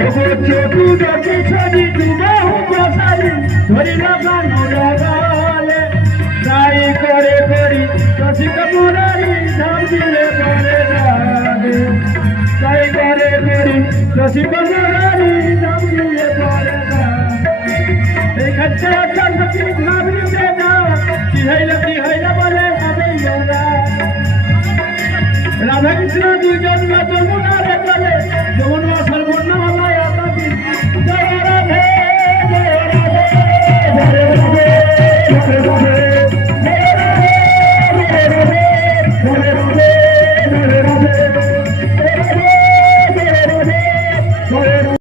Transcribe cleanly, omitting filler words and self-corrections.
চকু দেখি ছবি দুবাহু বসাই ধরি লাগানো লাগালে তাই করে করি রসিক মুরারি ধাম দিলে করে যাবে তাই করে করি রসিক মুরারি ধাম দিলে করে এই খচ্চা চন্দ্রী ভাবরিতে যাও কি হইলে বলে হবে রাধা কৃষ্ণ দুজন যমুনারে চলে যমুনা